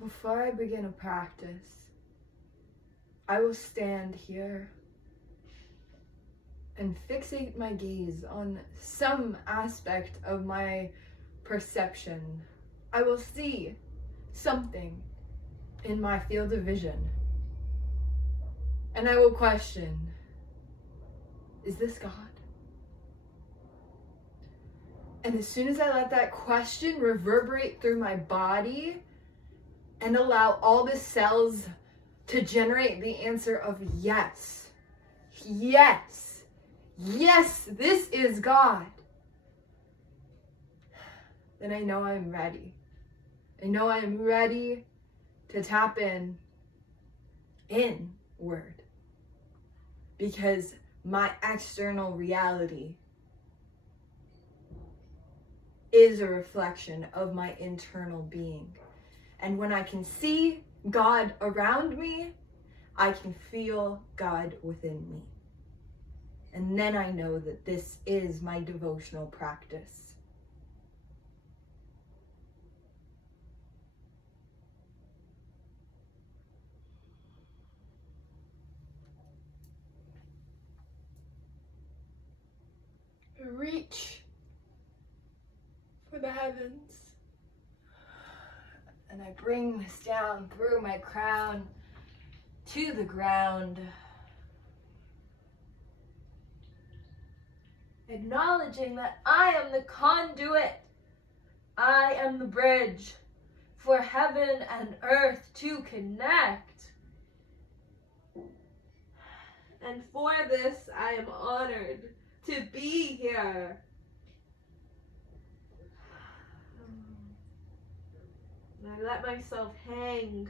Before I begin a practice, I will stand here and fixate my gaze on some aspect of my perception. I will see something in my field of vision, and I will question, is this God? And as soon as I let that question reverberate through my body and allow all the cells to generate the answer of yes, yes, yes, this is God, then I know I'm ready. I know I'm ready to tap inward, because my external reality is a reflection of my internal being. And when I can see God around me, I can feel God within me. And then I know that this is my devotional practice. Reach for the heavens. And I bring this down through my crown to the ground, acknowledging that I am the conduit, I am the bridge for heaven and earth to connect. And for this, I am honored to be here. And I let myself hang.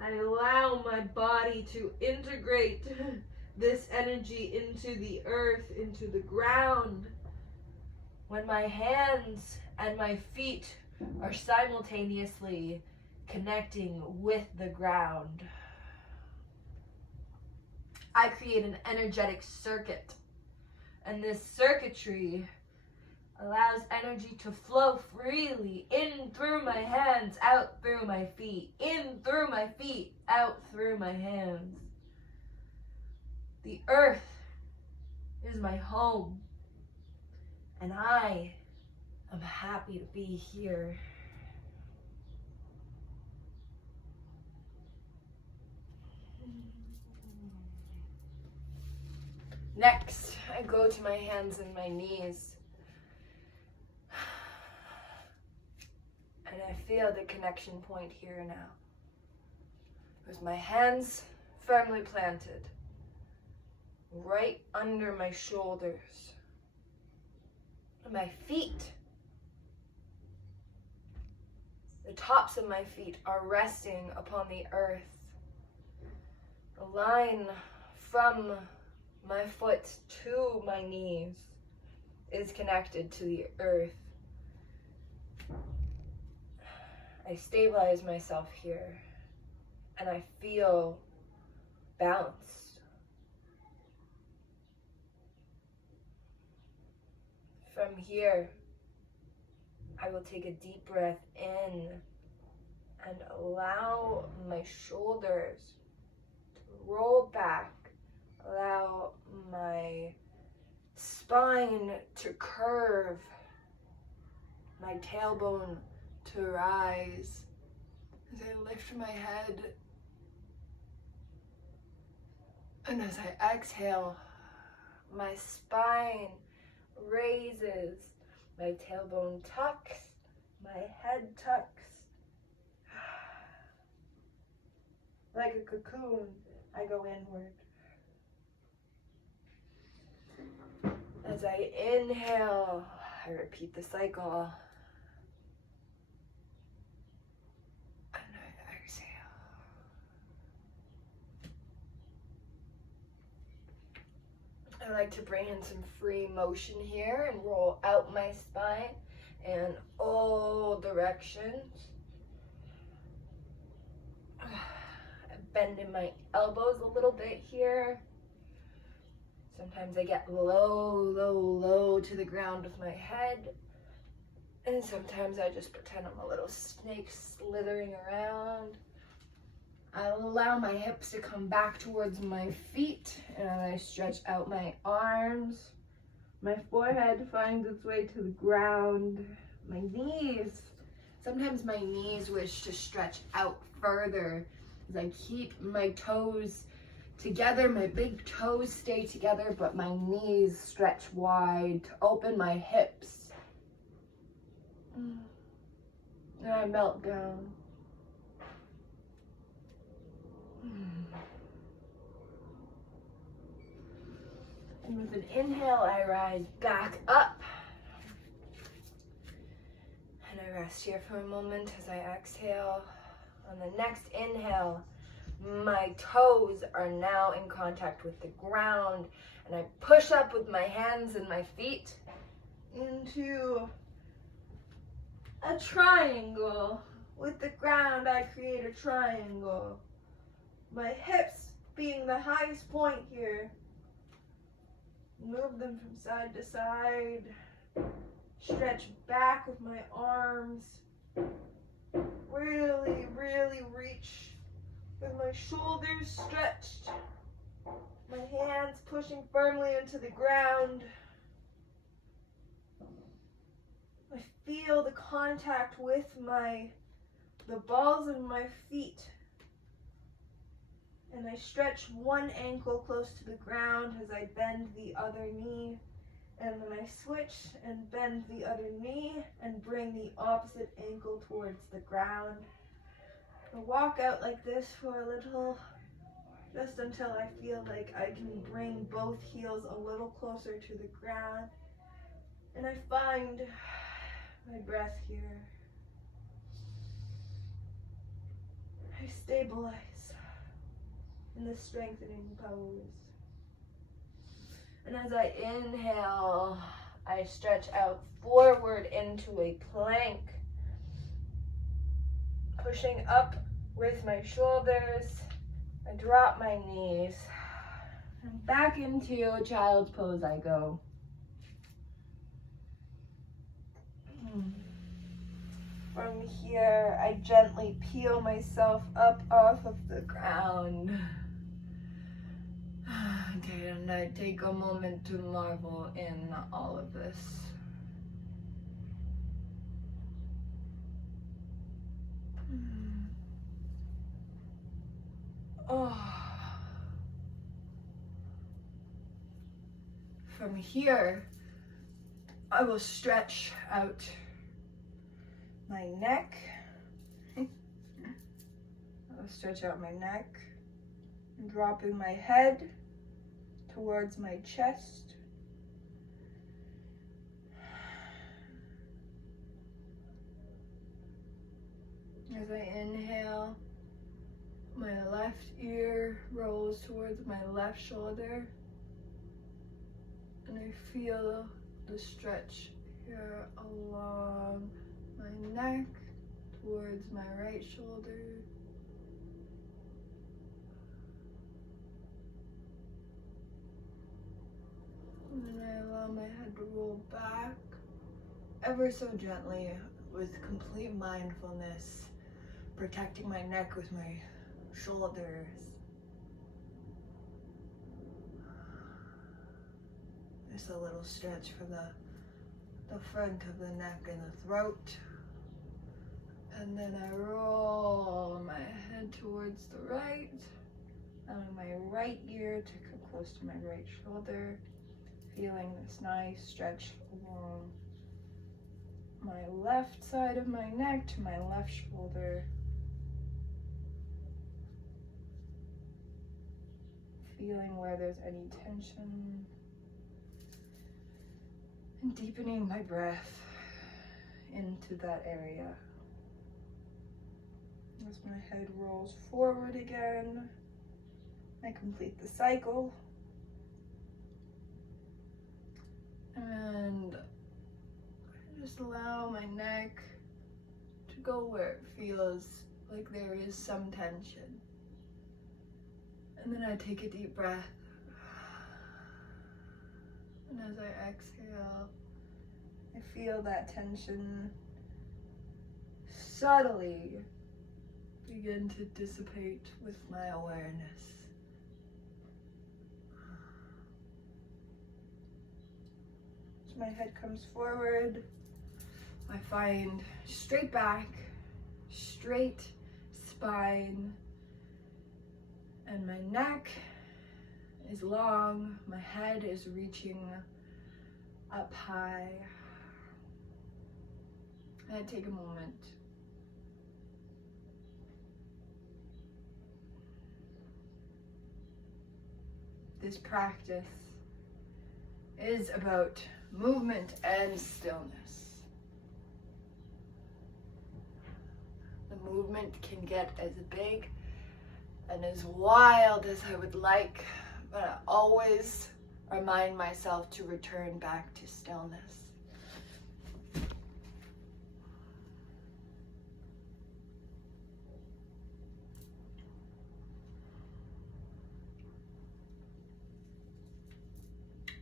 I allow my body to integrate this energy into the earth, into the ground. When my hands and my feet are simultaneously connecting with the ground, I create an energetic circuit. And this circuitry allows energy to flow freely in through my hands, out through my feet, in through my feet, out through my hands. The earth is my home, and I am happy to be here. Next, I go to my hands and my knees. And I feel the connection point here now. With my hands firmly planted right under my shoulders. My feet, the tops of my feet are resting upon the earth. The line from my foot to my knees is connected to the earth. I stabilize myself here, and I feel balanced. From here, I will take a deep breath in and allow my shoulders to roll back. Allow my spine to curve, my tailbone to rise as I lift my head, and as I exhale, my spine raises, my tailbone tucks, my head tucks. Like a cocoon, I go inward. As I inhale, I repeat the cycle. And I exhale. I like to bring in some free motion here and roll out my spine in all directions. Bending my elbows a little bit here. Sometimes I get low to the ground with my head. And sometimes I just pretend I'm a little snake slithering around. I'll allow my hips to come back towards my feet, and I stretch out my arms. My forehead finds its way to the ground. My knees. Sometimes my knees wish to stretch out further as I keep my toes together. My big toes stay together, but my knees stretch wide to open my hips. And I melt down. And with an inhale, I rise back up. And I rest here for a moment as I exhale. On the next inhale, my toes are now in contact with the ground. And I push up with my hands and my feet into a triangle. With the ground, I create a triangle. My hips being the highest point here. Move them from side to side. Stretch back with my arms. Really, really reach with my shoulders stretched. My hands pushing firmly into the ground. I feel the contact with the balls of my feet. And I stretch one ankle close to the ground as I bend the other knee. And then I switch and bend the other knee and bring the opposite ankle towards the ground. I walk out like this for a little, just until I feel like I can bring both heels a little closer to the ground. And I find my breath here. I stabilize in the strengthening pose. And as I inhale, I stretch out forward into a plank, pushing up with my shoulders. I drop my knees, and back into a child's pose I go. From here, I gently peel myself up off of the ground. Okay, and I take a moment to marvel in all of this. From here, I will stretch out my neck. I'll stretch out my neck, dropping my head towards my chest. As I inhale, my left ear rolls towards my left shoulder, and I feel the stretch here along my neck towards my right shoulder. And then I allow my head to roll back ever so gently with complete mindfulness, protecting my neck with my shoulders. Just a little stretch for the front of the neck and the throat. And then I roll my head towards the right, and my right ear to come close to my right shoulder, feeling this nice stretch along my left side of my neck to my left shoulder. Feeling where there's any tension. And deepening my breath into that area. As my head rolls forward again, I complete the cycle. And I just allow my neck to go where it feels like there is some tension. And then I take a deep breath. And as I exhale, I feel that tension subtly begin to dissipate with my awareness. As my head comes forward, I find straight back, straight spine, and my neck is long, my head is reaching up high. And I take a moment. This practice is about movement and stillness. The movement can get as big and as wild as I would like, but I always remind myself to return back to stillness.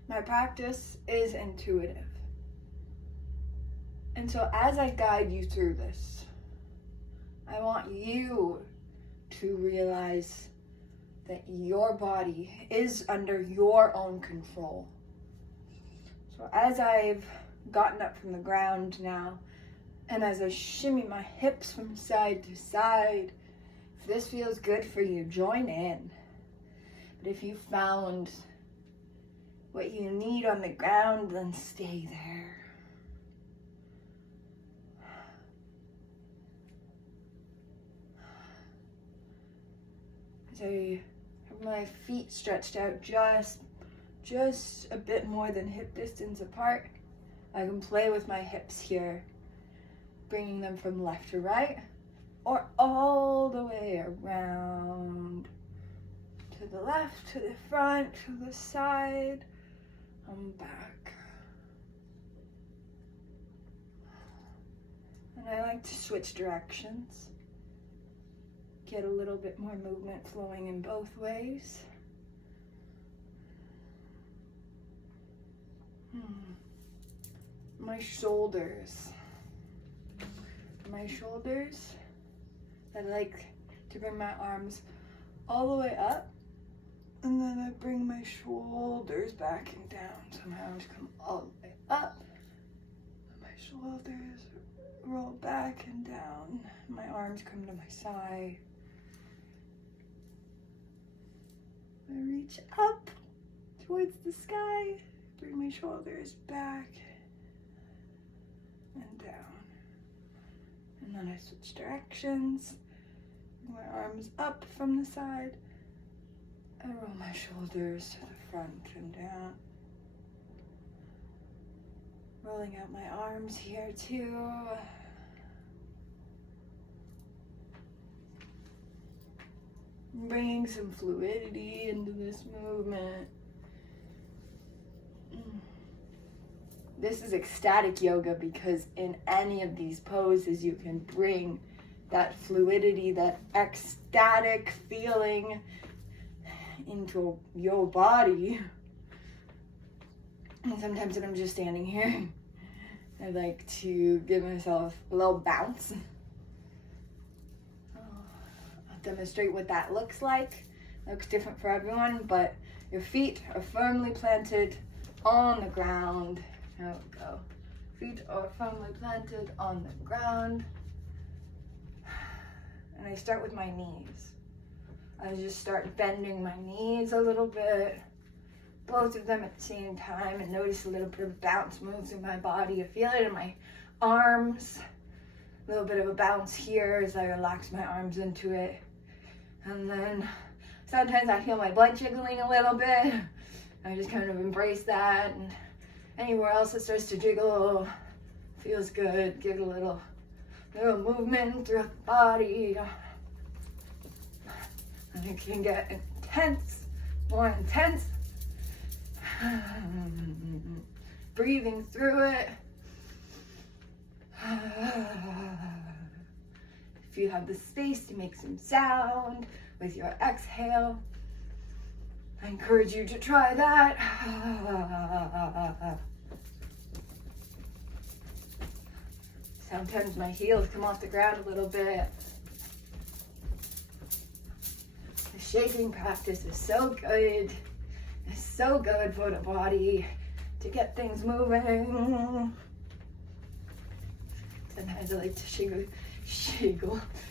My practice is intuitive. And so as I guide you through this, I want you to realize that your body is under your own control. So as I've gotten up from the ground now, and as I shimmy my hips from side to side, if this feels good for you, join in. But if you found what you need on the ground, then stay there. As I have my feet stretched out just a bit more than hip distance apart, I can play with my hips here, bringing them from left to right, or all the way around, to the left, to the front, to the side, and back. And I like to switch directions, get a little bit more movement flowing in both ways. My shoulders. I like to bring my arms all the way up, and then I bring my shoulders back and down. So my arms come all the way up, and my shoulders roll back and down. My arms come to my side. I reach up towards the sky, bring my shoulders back and down. And then I switch directions, bring my arms up from the side, and roll my shoulders to the front and down. Rolling out my arms here too. Bringing some fluidity into this movement. This is ecstatic yoga because in any of these poses you can bring that fluidity, that ecstatic feeling into your body. And sometimes when I'm just standing here, I like to give myself a little bounce. I'll demonstrate what that looks like. It looks different for everyone, but your feet are firmly planted on the ground. There we go. Feet are firmly planted on the ground. And I start with my knees. I just start bending my knees a little bit, both of them at the same time, and notice a little bit of bounce moves in my body. I feel it in my arms, a little bit of a bounce here as I relax my arms into it. And then sometimes I feel my butt jiggling a little bit. I just kind of embrace that, and anywhere else it starts to jiggle, feels good. Give it a little movement throughout the body. And it can get intense, more intense. Breathing through it. If you have the space to make some sound with your exhale, I encourage you to try that. Sometimes my heels come off the ground a little bit. The shaking practice is so good. It's so good for the body to get things moving. Sometimes I like to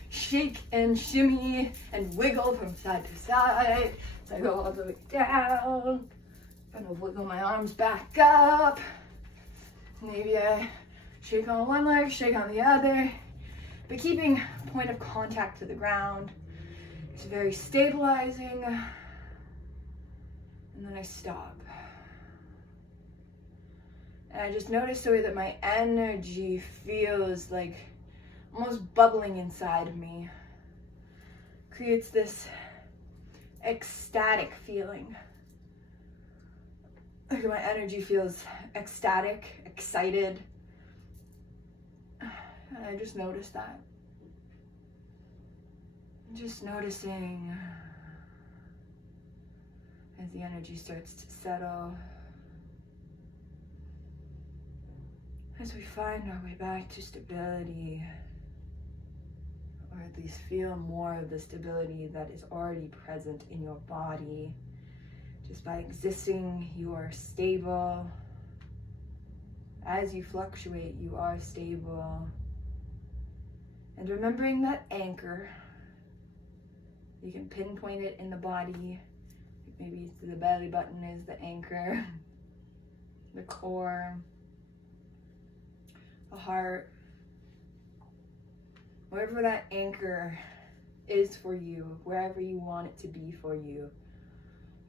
shake and shimmy and wiggle from side to side. So I go all the way down. I'm gonna wiggle my arms back up. Maybe I shake on one leg, shake on the other. But keeping point of contact to the ground is very stabilizing. And then I stop. And I just notice the way that my energy feels like almost bubbling inside of me. Creates this ecstatic feeling. Like my energy feels ecstatic, excited. And I just notice that. Just noticing as the energy starts to settle. As we find our way back to stability, or at least feel more of the stability that is already present in your body. Just by existing, you are stable. As you fluctuate, you are stable. And remembering that anchor, you can pinpoint it in the body. Maybe the belly button is the anchor, the core, the heart. Wherever that anchor is for you, wherever you want it to be for you,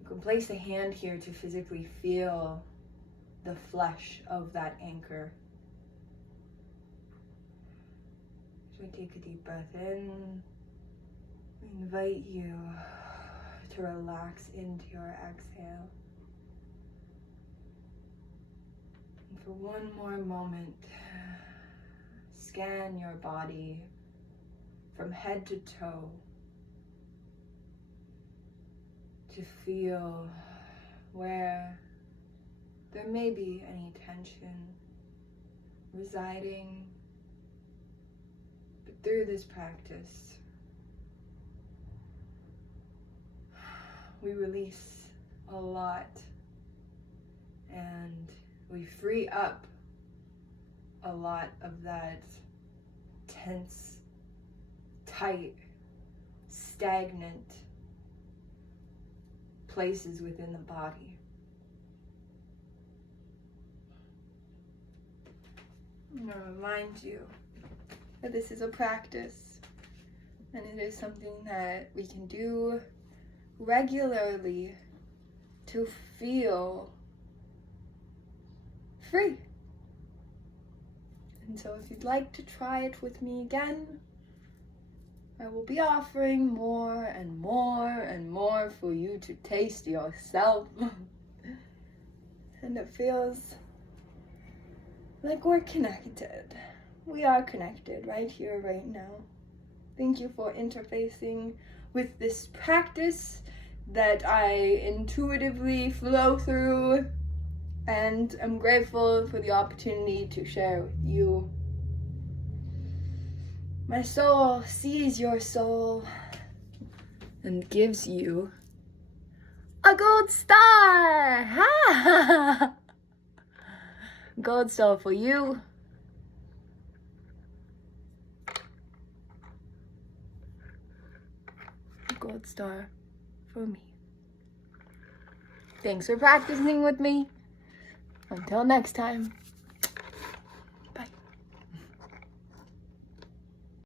you can place a hand here to physically feel the flesh of that anchor. So take a deep breath in. I invite you to relax into your exhale. And for one more moment, scan your body from head to toe to feel where there may be any tension residing. But through this practice, we release a lot and we free up a lot of that tense, tight, stagnant places within the body. I'm going to remind you that this is a practice and it is something that we can do regularly to feel free. And so if you'd like to try it with me again, I will be offering more and more and more for you to taste yourself. And it feels like we're connected. We are connected right here, right now. Thank you for interfacing with this practice that I intuitively flow through, and I'm grateful for the opportunity to share with you. My soul sees your soul and gives you a gold star! Ha! Gold star for you. Gold star for me. Thanks for practicing with me. Until next time.